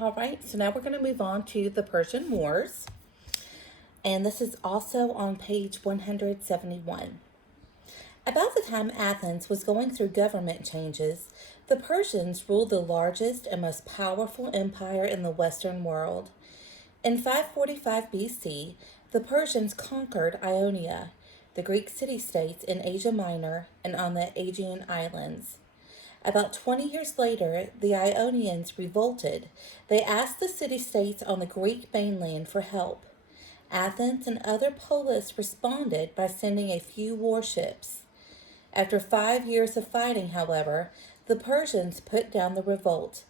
All right, so now we're going to move on to the Persian Wars, and this is also on page 171. About the time Athens was going through government changes, the Persians ruled the largest and most powerful empire in the Western world. In 545 BC, the Persians conquered Ionia, the Greek city-states in Asia Minor and on the Aegean Islands. About 20 years later, the Ionians revolted. They asked the city-states on the Greek mainland for help. Athens and other polis responded by sending a few warships. After 5 years of fighting, however, the Persians put down the revolt.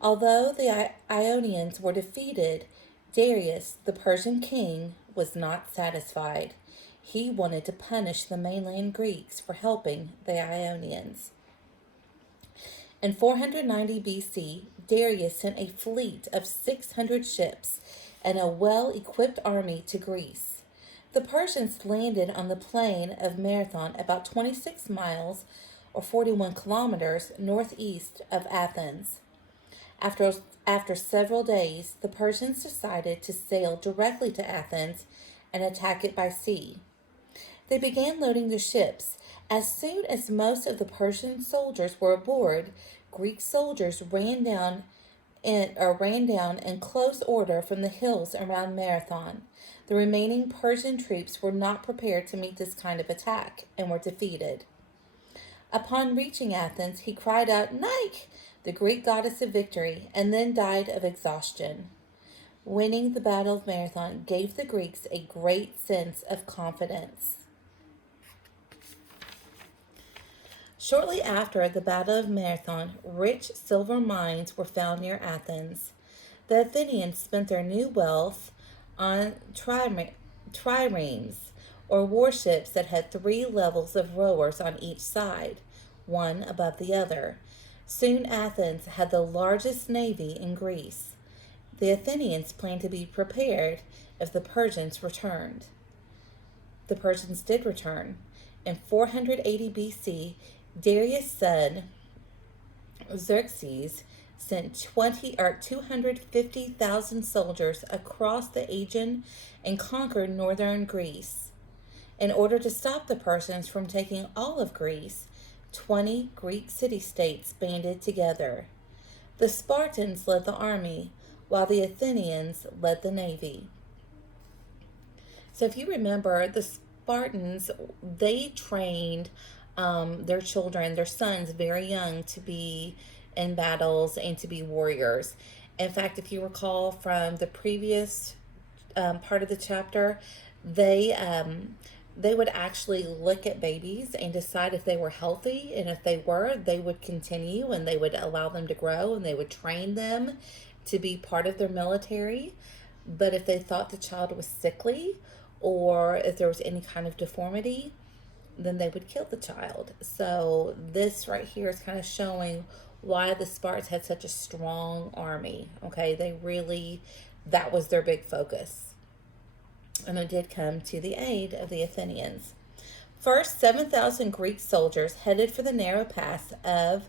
Although the Ionians were defeated, Darius, the Persian king, was not satisfied. He wanted to punish the mainland Greeks for helping the Ionians. In 490 BC, Darius sent a fleet of 600 ships and a well-equipped army to Greece. The Persians landed on the plain of Marathon, about 26 miles or 41 kilometers northeast of Athens. After several days, the Persians decided to sail directly to Athens and attack it by sea. They began loading the ships. As soon as most of the Persian soldiers were aboard, Greek soldiers ran down in close order from the hills around Marathon. The remaining Persian troops were not prepared to meet this kind of attack and were defeated. Upon reaching Athens, he cried out, "Nike!" the Greek goddess of victory, and then died of exhaustion. Winning the Battle of Marathon gave the Greeks a great sense of confidence. Shortly after the Battle of Marathon, rich silver mines were found near Athens. The Athenians spent their new wealth on triremes, or warships that had 3 levels of rowers on each side, one above the other. Soon Athens had the largest navy in Greece. The Athenians planned to be prepared if the Persians returned. The Persians did return. In 480 BC, Darius' son Xerxes sent 250,000 soldiers across the Aegean and conquered northern Greece. In order to stop the Persians from taking all of Greece, 20 Greek city-states banded together. The Spartans led the army, while the Athenians led the navy. So if you remember, the Spartans, they trained their children, their sons, very young to be in battles and to be warriors. In fact, if you recall from the previous part of the chapter, they would actually look at babies and decide if they were healthy, and if they were, they would continue and they would allow them to grow and they would train them to be part of their military. But if they thought the child was sickly or if there was any kind of deformity, then they would kill the child. So this right here is kind of showing why the Spartans had such a strong army. Okay, that was their big focus. And it did come to the aid of the Athenians. First, 7,000 Greek soldiers headed for the narrow pass of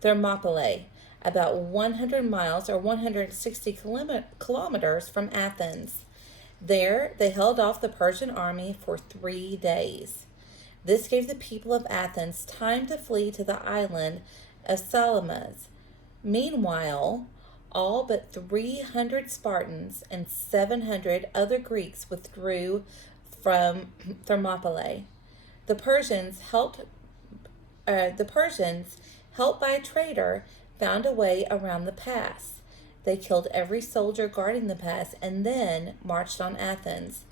Thermopylae, about 100 miles or 160 kilometers from Athens. There, they held off the Persian army for 3 days. This gave the people of Athens time to flee to the island of Salamis. Meanwhile, all but 300 Spartans and 700 other Greeks withdrew from Thermopylae. The Persians, helped by a traitor, found a way around the pass. They killed every soldier guarding the pass and then marched on Athens.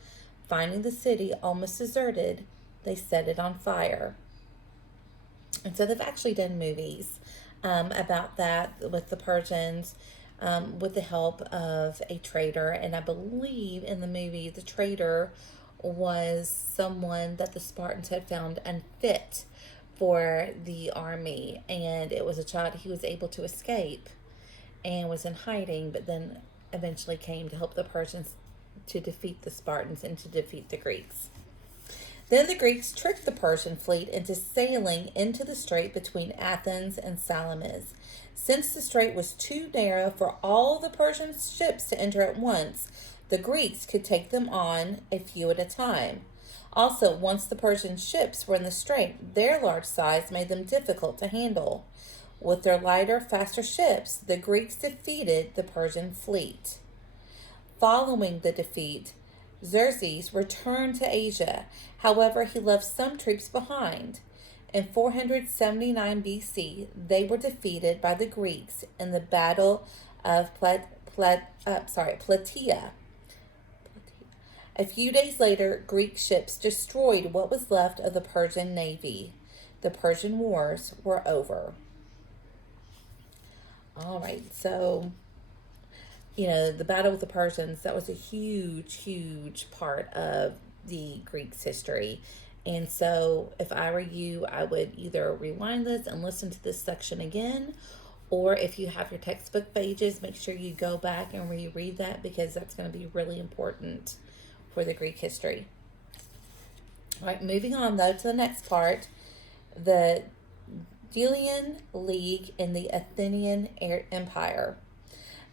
Finding the city almost deserted, they set it on fire. And so they've actually done movies about that with the Persians, with the help of a traitor. And I believe in the movie, the traitor was someone that the Spartans had found unfit for the army. And it was a child. He was able to escape and was in hiding, but then eventually came to help the Persians to defeat the Spartans and to defeat the Greeks. Then the Greeks tricked the Persian fleet into sailing into the strait between Athens and Salamis. Since the strait was too narrow for all the Persian ships to enter at once, the Greeks could take them on a few at a time. Also, once the Persian ships were in the strait, their large size made them difficult to handle. With their lighter, faster ships, the Greeks defeated the Persian fleet. Following the defeat, Xerxes returned to Asia. However, he left some troops behind. In 479 BC, they were defeated by the Greeks in the Battle of Plataea. A few days later, Greek ships destroyed what was left of the Persian navy. The Persian Wars were over. All right, so, the battle with the Persians, that was a huge, huge part of the Greeks' history. And so if I were you, I would either rewind this and listen to this section again, or if you have your textbook pages, make sure you go back and reread that, because that's going to be really important for the Greek history. All right, moving on though to the next part, the Delian League in the Athenian Empire.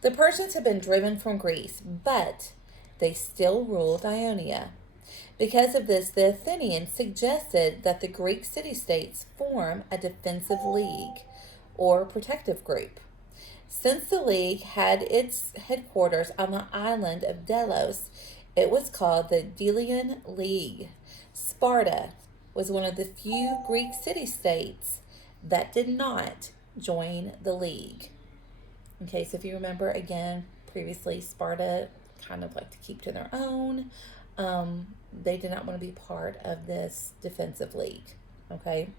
The Persians had been driven from Greece, but they still ruled Ionia. Because of this, the Athenians suggested that the Greek city-states form a defensive league or protective group. Since the league had its headquarters on the island of Delos, it was called the Delian League. Sparta was one of the few Greek city-states that did not join the league. Okay, so if you remember, again, previously Sparta kind of liked to keep to their own. They did not want to be part of this defensive league. Okay,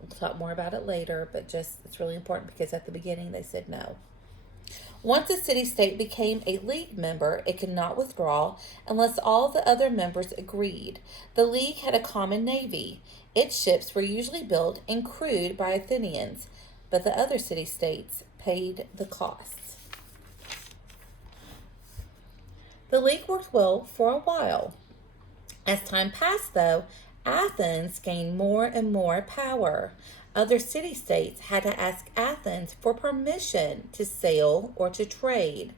we'll talk more about it later, but just it's really important because at the beginning they said no. Once a city-state became a league member, it could not withdraw unless all the other members agreed. The league had a common navy. Its ships were usually built and crewed by Athenians, but the other city-states paid the costs. The league worked well for a while. As time passed, though, Athens gained more and more power. Other city-states had to ask Athens for permission to sail or to trade.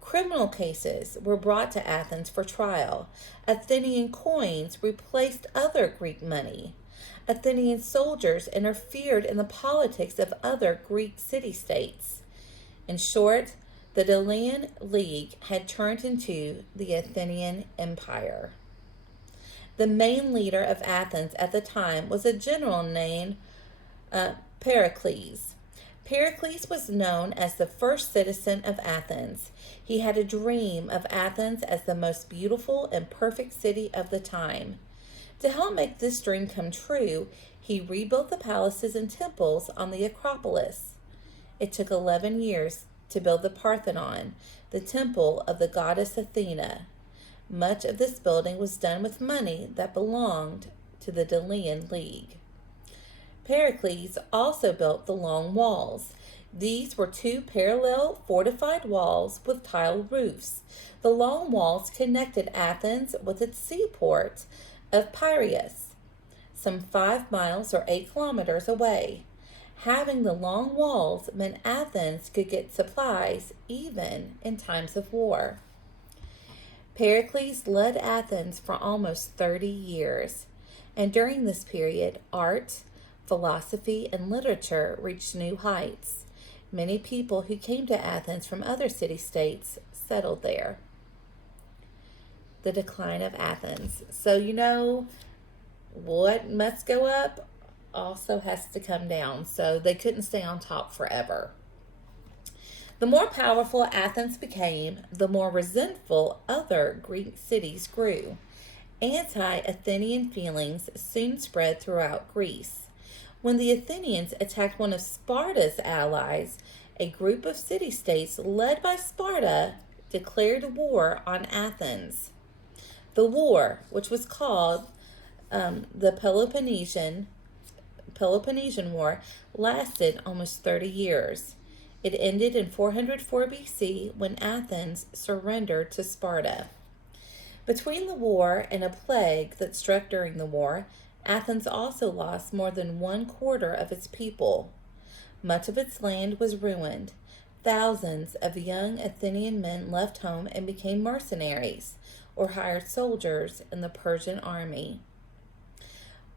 Criminal cases were brought to Athens for trial. Athenian coins replaced other Greek money. Athenian soldiers interfered in the politics of other Greek city-states. In short, the Delian League had turned into the Athenian Empire. The main leader of Athens at the time was a general named Pericles. Pericles was known as the first citizen of Athens. He had a dream of Athens as the most beautiful and perfect city of the time. To help make this dream come true, he rebuilt the palaces and temples on the Acropolis. It took 11 years to build the Parthenon, the temple of the goddess Athena. Much of this building was done with money that belonged to the Delian League. Pericles also built the Long Walls. These were two parallel fortified walls with tile roofs. The Long Walls connected Athens with its seaport of Piraeus, some 5 miles or 8 kilometers away. Having the long walls meant Athens could get supplies even in times of war. Pericles led Athens for almost 30 years, and during this period, art, philosophy, and literature reached new heights. Many people who came to Athens from other city-states settled there. The decline of Athens. So, what must go up also has to come down. So they couldn't stay on top forever. The more powerful Athens became, the more resentful other Greek cities grew. Anti-Athenian feelings soon spread throughout Greece. When the Athenians attacked one of Sparta's allies, a group of city-states led by Sparta declared war on Athens. The war, which was called the Peloponnesian War, lasted almost 30 years. It ended in 404 BC when Athens surrendered to Sparta. Between the war and a plague that struck during the war, Athens also lost more than 1/4 of its people. Much of its land was ruined. Thousands of young Athenian men left home and became mercenaries or hired soldiers in the Persian army.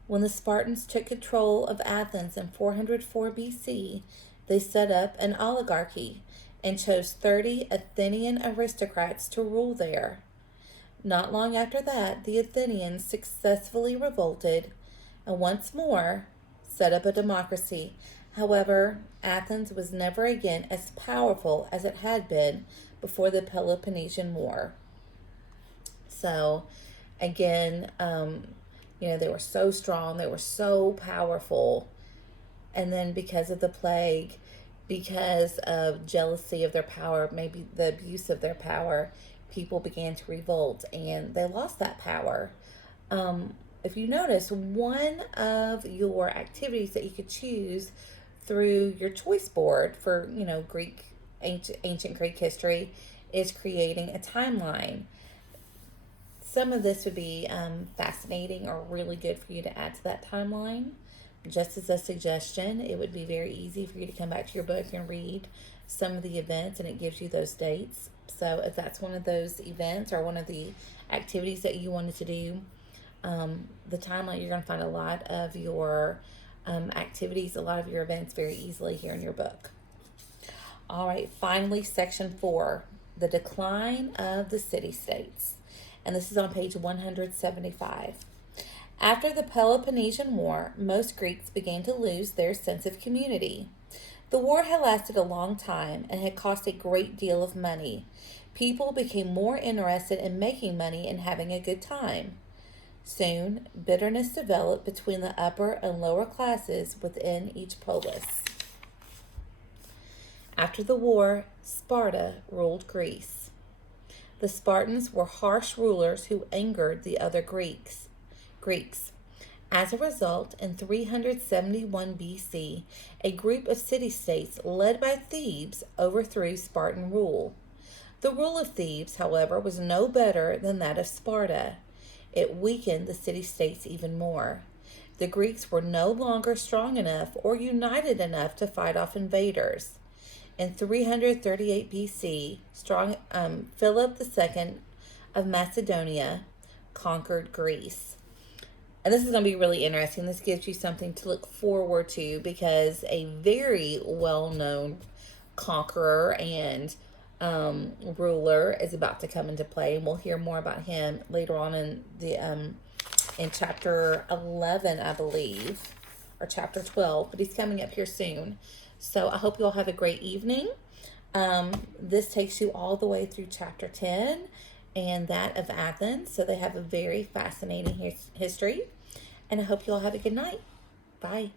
When the Spartans took control of Athens in 404 BC, they set up an oligarchy and chose 30 Athenian aristocrats to rule there. Not long after that, the Athenians successfully revolted and once more set up a democracy. However, Athens was never again as powerful as it had been before the Peloponnesian War. So, again, they were so strong, they were so powerful. And then because of the plague, because of jealousy of their power, maybe the abuse of their power, people began to revolt and they lost that power. If you notice, one of your activities that you could choose through your choice board for, Greek, ancient Greek history is creating a timeline. Some of this would be fascinating or really good for you to add to that timeline. Just as a suggestion, it would be very easy for you to come back to your book and read some of the events, and it gives you those dates. So if that's one of those events or one of the activities that you wanted to do, the timeline, you're going to find a lot of your activities, a lot of your events very easily here in your book. All right, finally, section 4, the decline of the city-states. And this is on page 175. After the Peloponnesian War, most Greeks began to lose their sense of community. The war had lasted a long time and had cost a great deal of money. People became more interested in making money and having a good time. Soon, bitterness developed between the upper and lower classes within each polis. After the war, Sparta ruled Greece. The Spartans were harsh rulers who angered the other Greeks. As a result, in 371 BC, a group of city-states led by Thebes overthrew Spartan rule. The rule of Thebes, however, was no better than that of Sparta. It weakened the city-states even more. The Greeks were no longer strong enough or united enough to fight off invaders. In 338 BC, Philip II of Macedonia conquered Greece. And this is going to be really interesting. This gives you something to look forward to because a very well-known conqueror and ruler is about to come into play, and we'll hear more about him later on in chapter 11, I believe, or chapter 12. But he's coming up here soon. So I hope you all have a great evening. This takes you all the way through chapter 10 and that of Athens. So they have a very fascinating history. And I hope you all have a good night. Bye.